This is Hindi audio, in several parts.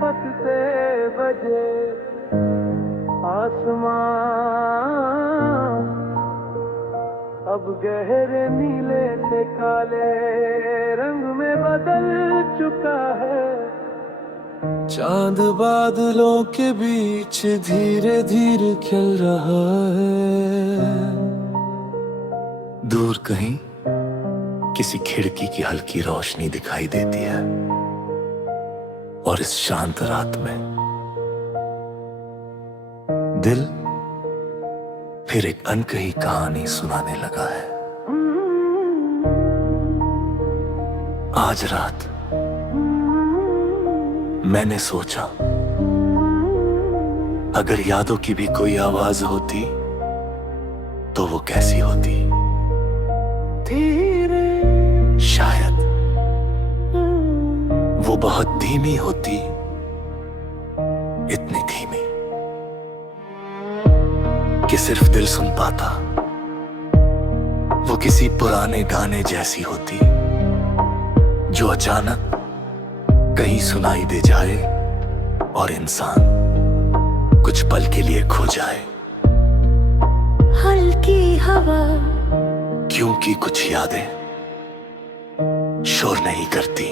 फटते बजे आसमां अब गहरे नीले से काले रंग में बदल चुका है। चांद बादलों के बीच धीरे धीरे खिल रहा है। दूर कहीं किसी खिड़की की हल्की रोशनी दिखाई देती है और इस शांत रात में दिल फिर एक अनकही कहानी सुनाने लगा है। आज रात मैंने सोचा अगर यादों की भी कोई आवाज होती तो वो कैसी होती। धीरे शायद वो बहुत धीमी होती, इतनी धीमी कि सिर्फ दिल सुन पाता। वो किसी पुराने गाने जैसी होती जो अचानक कहीं सुनाई दे जाए और इंसान कुछ पल के लिए खो जाए। हल्की हवा क्योंकि कुछ यादें शोर नहीं करती,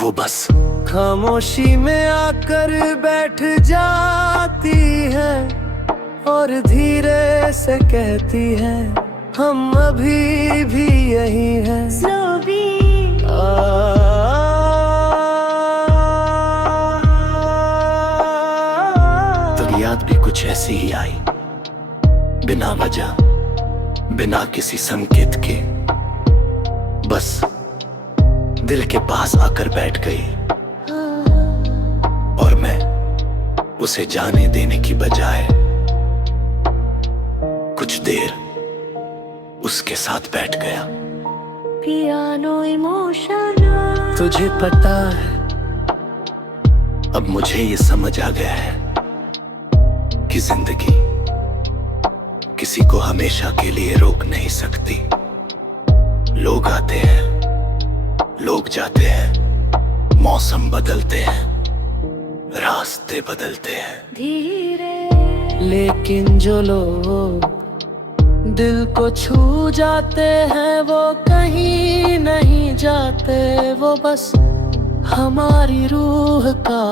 वो बस खामोशी में आकर बैठ जाती है और धीरे से कहती है हम अभी भी यही हैं। तब याद भी कुछ ऐसी ही आई, बिना वजह, बिना किसी संकेत के, बस दिल के पास आकर बैठ गई। और मैं उसे जाने देने की बजाय कुछ देर उसके साथ बैठ गया। Piano emotional. तुझे पता है अब मुझे ये समझ आ गया है कि जिंदगी किसी को हमेशा के लिए रोक नहीं सकती। लोग आते हैं, लोग जाते हैं, मौसम बदलते हैं, रास्ते बदलते हैं। धीरे लेकिन जो लोग दिल को छू जाते हैं वो कहीं नहीं जाते, वो बस हमारी रूह का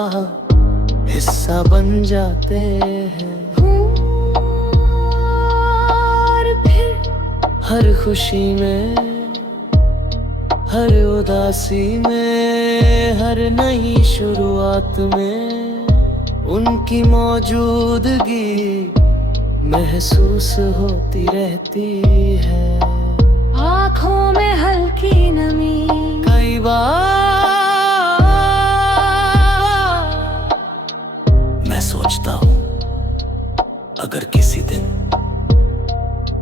हिस्सा बन जाते हैं। और फिर हर खुशी में, हर उदासी में, हर नई शुरुआत में उनकी मौजूदगी महसूस होती रहती है। आँखों में हल्की नमी, कई बार मैं सोचता हूँ अगर किसी दिन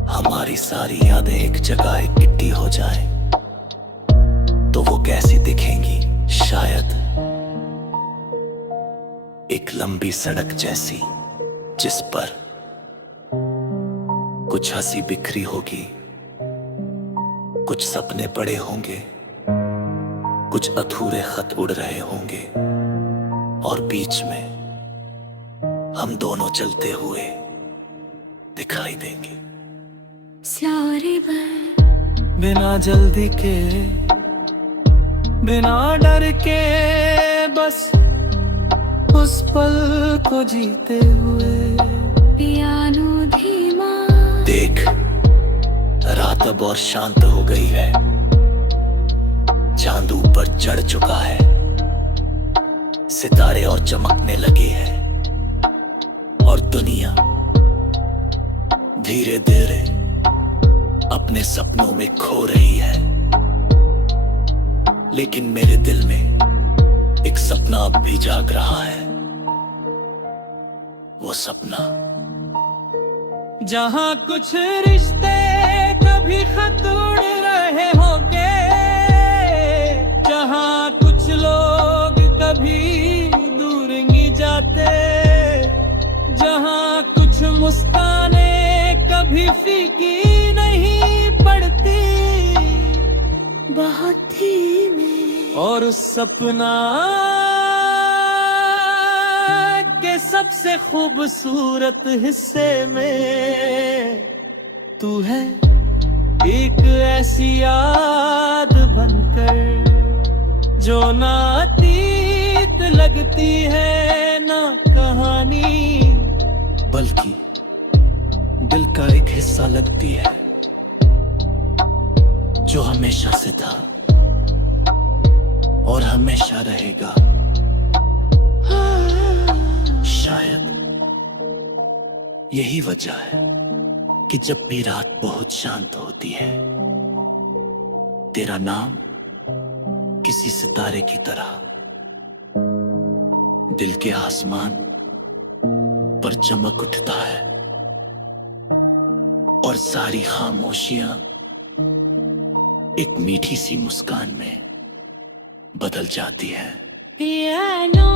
हमारी सारी यादें एक जगह इकट्ठी हो जाए तो वो कैसी दिखेंगी। शायद एक लंबी सड़क जैसी जिस पर कुछ हंसी बिखरी होगी, कुछ सपने पड़े होंगे, कुछ अधूरे खत उड़ रहे होंगे और बीच में हम दोनों चलते हुए दिखाई देंगे। स्यारी बन बिना जल्दी के, बिना डर के, बस उस पल को जीते हुए। पियानो धीमा, देख रात अब और शांत हो गई है, चांद ऊपर चढ़ चुका है, सितारे और चमकने लगे हैं और दुनिया धीरे धीरे अपने सपनों में खो रही है। लेकिन मेरे दिल में एक सपना अब भी जाग रहा है, वो सपना जहाँ कुछ रिश्ते कभी खत उड़ रहे होंगे, जहाँ कुछ लोग कभी दूर नहीं जाते, जहाँ कुछ मुस्काने कभी फीकी नहीं पड़ती, बहुत धीमे और उस सपना सबसे खूबसूरत हिस्से में तू है, एक ऐसी याद बनकर जो ना अतीत लगती है ना कहानी, बल्कि दिल का एक हिस्सा लगती है जो हमेशा से था और हमेशा रहेगा। शायद यही वजह है कि जब भी रात बहुत शांत होती है, तेरा नाम किसी सितारे की तरह दिल के आसमान पर चमक उठता है और सारी खामोशियां एक मीठी सी मुस्कान में बदल जाती है। पियानो